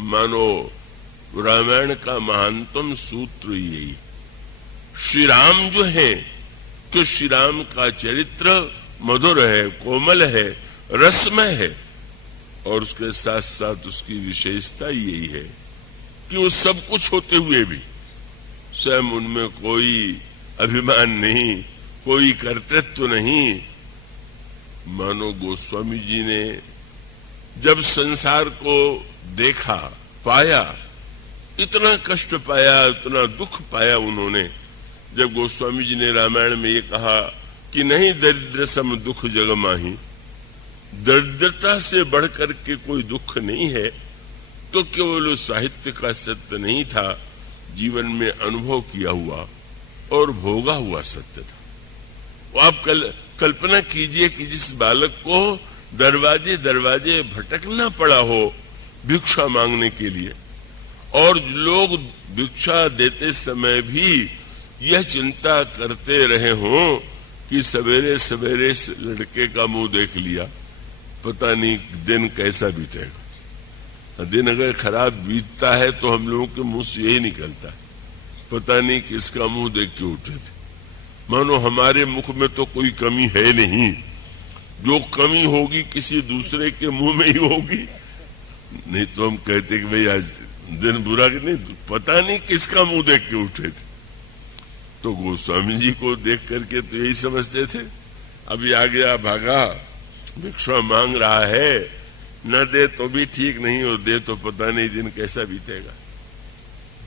मानो रामायण का महानतम सूत्र यही, श्री राम जो है कि श्री राम का चरित्र मधुर है, कोमल है, रसमय है, और उसके साथ साथ उसकी विशेषता यही है कि वो सब कुछ होते हुए भी स्वयं उनमें कोई अभिमान नहीं, कोई कर्तृत्व नहीं। मानो गोस्वामी जी ने जब संसार को देखा, पाया, इतना कष्ट पाया, इतना दुख पाया उन्होंने, जब गोस्वामी जी ने रामायण में ये कहा कि नहीं दरिद्र सम दुख जग माही, दरिद्रता से बढ़कर के कोई दुख नहीं है, तो केवल साहित्य का सत्य नहीं था, जीवन में अनुभव किया हुआ और भोगा हुआ सत्य था। वो आप कल्पना कीजिए कि जिस बालक को दरवाजे दरवाजे भटकना पड़ा हो भिक्षा मांगने के लिए, और लोग भिक्षा देते समय भी यह चिंता करते रहे हों कि सवेरे सवेरे लड़के का मुंह देख लिया, पता नहीं दिन कैसा बीतेगा। दिन अगर खराब बीतता है तो हम लोगों के मुंह से यही निकलता है, पता नहीं किसका मुंह देख के उठे थे। मानो हमारे मुख में तो कोई कमी है नहीं, जो कमी होगी किसी दूसरे के मुंह में ही होगी। नहीं तो हम कहते कि भाई आज दिन बुरा कि नहीं, पता नहीं किसका मुंह देख के उठे थे। तो गोस्वामी जी को देख करके तो यही समझते थे, अभी आ गया भागा, भिक्षा मांग रहा है, न दे तो भी ठीक नहीं, और दे तो पता नहीं दिन कैसा बीतेगा।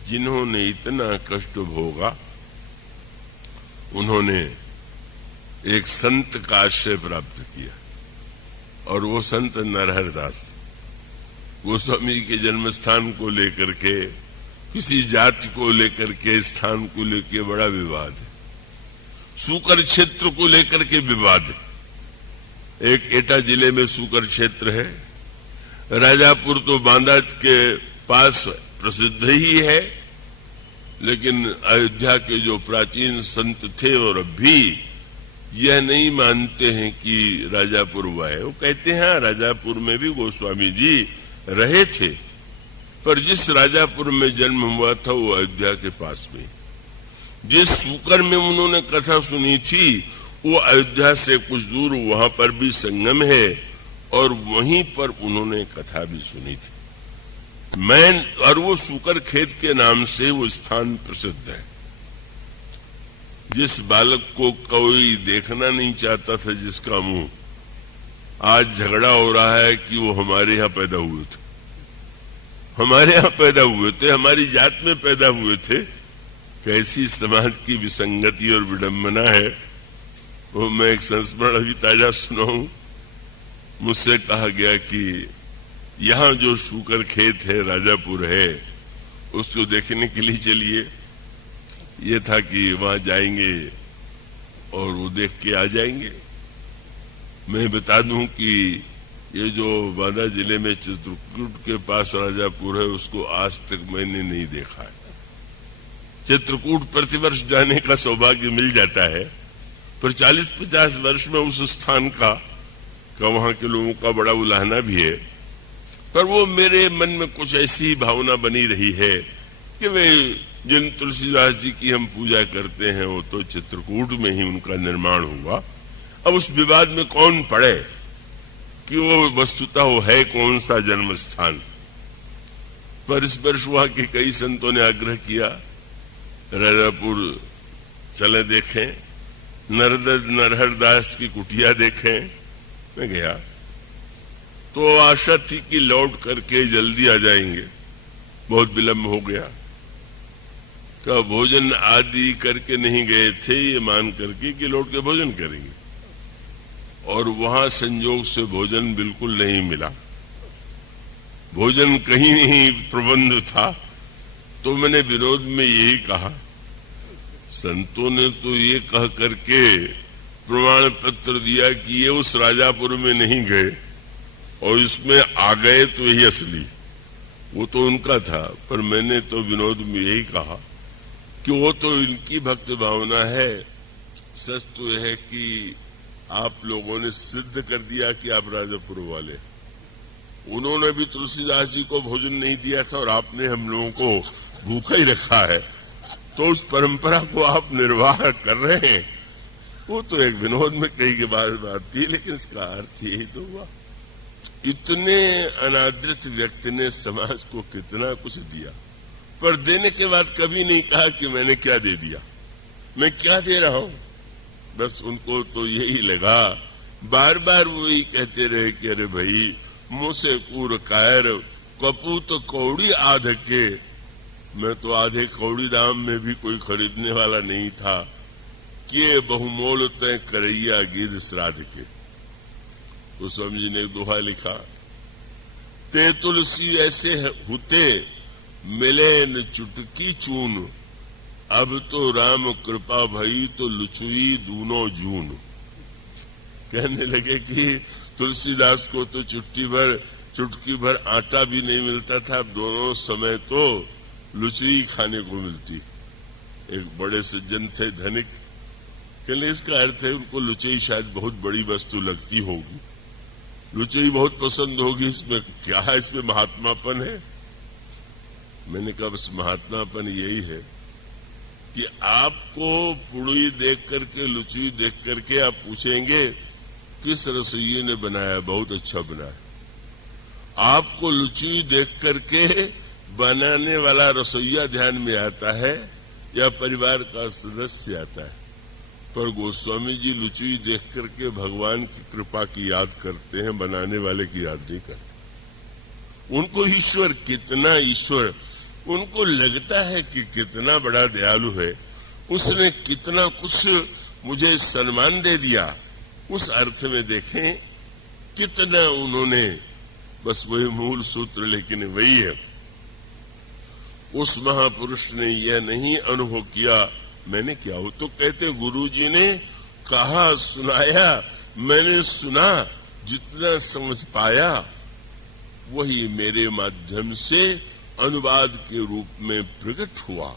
जिन्होंने इतना कष्ट भोगा उन्होंने एक संत का आश्रय प्राप्त किया, और वो संत नरहर दास। गोस्वामी के जन्म स्थान को लेकर के, किसी जाति को लेकर के, स्थान को लेकर बड़ा विवाद है, सूकर क्षेत्र को लेकर के विवाद है। एक एटा जिले में सूकर क्षेत्र है, राजापुर तो बांदा के पास प्रसिद्ध ही है, लेकिन अयोध्या के जो प्राचीन संत थे और अब भी यह नहीं मानते हैं कि राजापुर हुआ है। वो कहते हैं राजापुर में भी गोस्वामी जी रहे थे, पर जिस राजापुर में जन्म हुआ था वो अयोध्या के पास में। जिस सूकर में उन्होंने कथा सुनी थी वो अयोध्या से कुछ दूर, वहां पर भी संगम है, और वहीं पर उन्होंने कथा भी सुनी थी। और वो सूकर खेत के नाम से वो स्थान प्रसिद्ध है। जिस बालक को कोई देखना नहीं चाहता था, जिसका मुंह, आज झगड़ा हो रहा है कि वो हमारे यहाँ पैदा हुए थे, हमारे यहाँ पैदा हुए थे, हमारी जात में पैदा हुए थे। कैसी समाज की विसंगति और विडंबना है। वो मैं एक संस्मरण अभी ताजा सुनाऊं। मुझसे कहा गया कि यहाँ जो सूकर खेत है, राजापुर है, उसको देखने के लिए चलिए। ये था कि वहां जाएंगे और वो देख के आ जाएंगे। मैं बता दूं कि ये जो बांदा जिले में चित्रकूट के पास राजापुर है, उसको आज तक मैंने नहीं देखा है। चित्रकूट प्रतिवर्ष जाने का सौभाग्य मिल जाता है, पर 40-50 वर्ष में उस स्थान का वहां के लोगों का बड़ा उलाहना भी है। पर वो मेरे मन में कुछ ऐसी भावना बनी रही है कि वे जिन तुलसीदास जी की हम पूजा करते हैं वो तो चित्रकूट में ही उनका निर्माण हुआ। अब उस विवाद में कौन पड़े कि वो वस्तुतः वो है कौन सा जन्म स्थान। पर इस वर्ष वहां के कई संतों ने आग्रह किया, राजापुर चले देखें, नरहर दास की कुटिया देखें। मैं गया तो आशा थी कि लौट करके जल्दी आ जाएंगे, बहुत विलंब हो गया। का भोजन आदि करके नहीं गए थे, ये मान करके कि लौट के भोजन करेंगे, और वहां संयोग से भोजन बिल्कुल नहीं मिला। भोजन कहीं नहीं प्रबंध था। तो मैंने विरोध में यही कहा, संतों ने तो ये कह करके प्रमाण पत्र दिया कि ये उस राजापुर में नहीं गए और इसमें आ गए तो यही असली, वो तो उनका था। पर मैंने तो विनोद में यही कहा कि वो तो इनकी भक्त भावना है। सच तो यह है कि आप लोगों ने सिद्ध कर दिया कि आप राजापुर वाले, उन्होंने भी तुलसीदास जी को भोजन नहीं दिया था और आपने हम लोगों को भूखा ही रखा है, तो उस परंपरा को आप निर्वाह कर रहे हैं। वो तो एक विनोद में कही के बात थी, लेकिन इसका अर्थ यही तो हुआ। इतने अनादृत व्यक्ति ने समाज को कितना कुछ दिया, पर देने के बाद कभी नहीं कहा कि मैंने क्या दे दिया, मैं क्या दे रहा हूं। बस उनको तो यही लगा, बार बार वो ही कहते रहे कि अरे भाई मुंह से कूर कायर कपूत कौड़ी आध के। मैं तो आधे कौड़ी दाम में भी कोई खरीदने वाला नहीं था कि बहुमोल तय करैया गिद श्राद्ध के। तो स्वामी जी ने एक दोहा लिखा, ते तुलसी ऐसे हुते मिले न चुटकी चून, अब तो राम कृपा भई तो लुचुई दूनो जून। कहने लगे कि तुलसीदास को तो चुटकी भर आटा भी नहीं मिलता था, अब दोनों समय तो लुचुई खाने को मिलती। एक बड़े सज्जन थे, धनिक, कहने इसका अर्थ है उनको लुचई शायद बहुत बड़ी वस्तु लगती होगी, लुचई बहुत पसंद होगी, इसमें क्या है, इसमें महात्मापन है। मैंने कहा बस महात्मापन यही है कि आपको पुड़ी देख करके, लुचई देख करके आप पूछेंगे किस रसोइये ने बनाया, बहुत अच्छा बनाया। आपको लुचई देख करके बनाने वाला रसोइया ध्यान में आता है या परिवार का सदस्य आता है, पर गोस्वामी जी लुचई देख करके भगवान की कृपा की याद करते हैं, बनाने वाले की याद नहीं करते। उनको ईश्वर, कितना ईश्वर, उनको लगता है कि कितना बड़ा दयालु है, उसने कितना कुछ मुझे सम्मान दे दिया। उस अर्थ में देखें कितना उन्होंने, बस वही मूल सूत्र, लेकिन वही है, उस महापुरुष ने यह नहीं अनुभव किया मैंने क्या हो। तो कहते गुरुजी ने कहा सुनाया, मैंने सुना, जितना समझ पाया वही मेरे माध्यम से अनुवाद के रूप में प्रकट हुआ।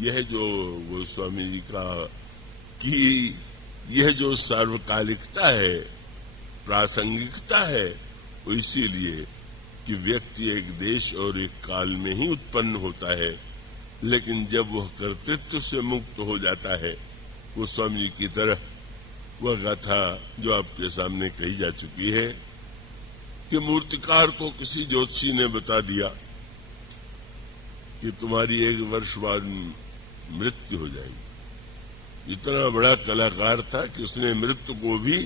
यह जो गोस्वामी जी का कि यह जो सार्वकालिकता है, प्रासंगिकता है, वो इसीलिए कि व्यक्ति एक देश और एक काल में ही उत्पन्न होता है, लेकिन जब वह कर्तृत्व से मुक्त हो जाता है, वो स्वामी जी की तरह वह गाथा जो आपके सामने कही जा चुकी है कि मूर्तिकार को किसी ज्योतिषी ने बता दिया कि तुम्हारी 1 वर्ष बाद मृत्यु हो जाएगी। इतना बड़ा कलाकार था कि उसने मृत्यु को भी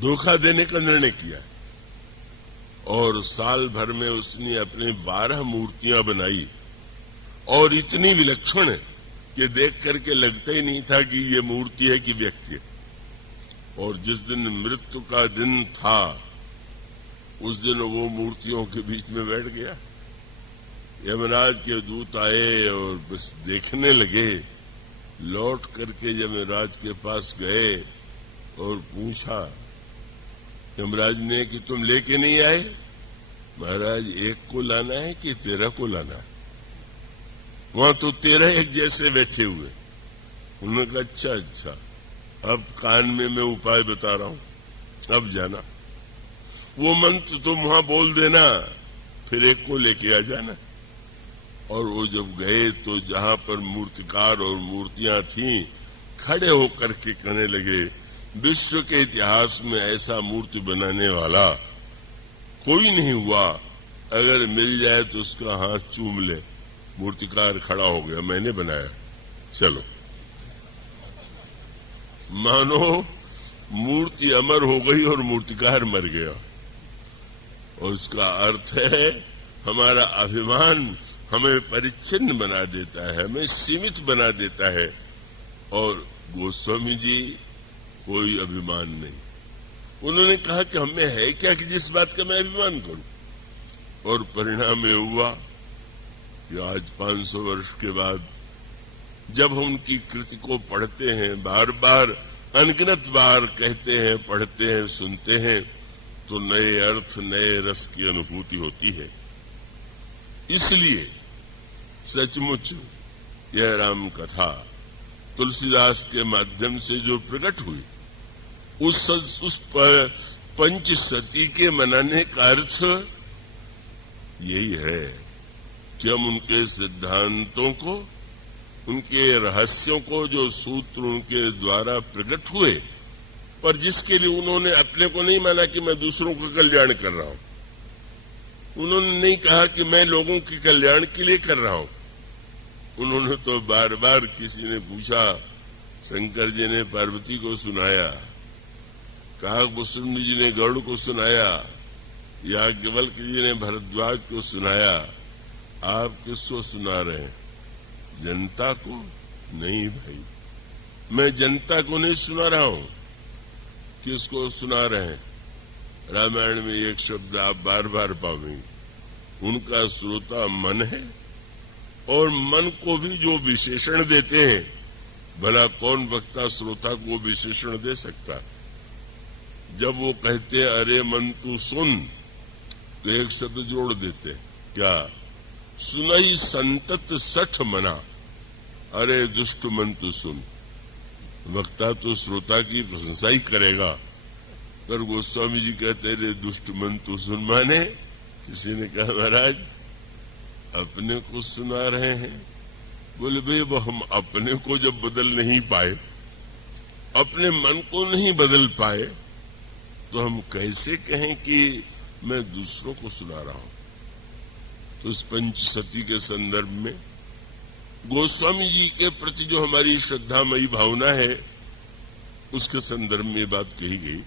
धोखा देने का निर्णय किया और साल भर में उसने अपने 12 मूर्तियां बनाई और इतनी विलक्षण कि देख करके लगता ही नहीं था कि ये मूर्ति है कि व्यक्ति है। और जिस दिन मृत्यु का दिन था उस दिन वो मूर्तियों के बीच में बैठ गया। यमराज के दूत आए और बस देखने लगे। लौट करके यमराज के पास गए और पूछा यमराज ने कि तुम लेके नहीं आए? महाराज, एक को लाना है कि 13 को लाना है? वहां तो 13 एक जैसे बैठे हुए। उन्होंने कहा अच्छा, अब कान में मैं उपाय बता रहा हूं, अब जाना, वो मंत्र तुम वहां बोल देना, फिर एक को लेके आ जाना। और वो जब गए तो जहां पर मूर्तिकार और मूर्तियां थीं, खड़े होकर के कहने लगे, विश्व के इतिहास में ऐसा मूर्ति बनाने वाला कोई नहीं हुआ, अगर मिल जाए तो उसका हाथ चूम ले। मूर्तिकार खड़ा हो गया, मैंने बनाया, चलो। मानो मूर्ति अमर हो गई और मूर्तिकार मर गया। और इसका अर्थ है हमारा अभिमान हमें परिच्छिन्न बना देता है, हमें सीमित बना देता है। और गोस्वामी जी कोई अभिमान नहीं। उन्होंने कहा कि हमें है क्या कि जिस बात का मैं अभिमान करूं। और परिणाम ये हुआ कि आज 500 वर्ष के बाद जब हम उनकी कृति को पढ़ते हैं, बार बार अनगिनत बार कहते हैं, पढ़ते हैं, सुनते हैं, तो नए अर्थ, नए रस की अनुभूति होती है। इसलिए सचमुच यह राम कथा तुलसीदास के माध्यम से जो प्रकट हुई, उस पंचसती के मनाने का अर्थ यही है कि हम उनके सिद्धांतों को, उनके रहस्यों को, जो सूत्र उनके द्वारा प्रकट हुए, पर जिसके लिए उन्होंने अपने को नहीं माना कि मैं दूसरों का कल्याण कर रहा हूं, उन्होंने नहीं कहा कि मैं लोगों के कल्याण के लिए कर रहा हूं। उन्होंने तो बार बार, किसी ने पूछा, शंकर जी ने पार्वती को सुनाया, काकभूषुंड जी ने गरुड़ को सुनाया, याज्ञवल्क्य जी ने भरद्वाज को सुनाया, आप किसको सुना रहे हैं? जनता को? नहीं भाई, मैं जनता को नहीं सुना रहा हूं। किसको सुना रहे हैं? रामायण में एक शब्द आप बार बार पावेंगे, उनका श्रोता मन है, और मन को भी जो विशेषण देते हैं, भला कौन वक्ता श्रोता को विशेषण दे सकता? जब वो कहते हैं अरे मन तू सुन, तो एक शब्द जोड़ देते, क्या? सुनई संतत सठ मना, अरे दुष्ट मन तू सुन। वक्ता तो श्रोता की प्रशंसा ही करेगा, पर गोस्वामी जी कहते रे दुष्ट मन तू सुन, माने किसी ने कहा महाराज अपने को सुना रहे हैं। बोले भाई वो हम अपने को जब बदल नहीं पाए, अपने मन को नहीं बदल पाए, तो हम कैसे कहें कि मैं दूसरों को सुना रहा हूं? तो इस पंचसती के संदर्भ में गोस्वामी जी के प्रति जो हमारी श्रद्धामयी भावना है, उसके संदर्भ में बात कही गई।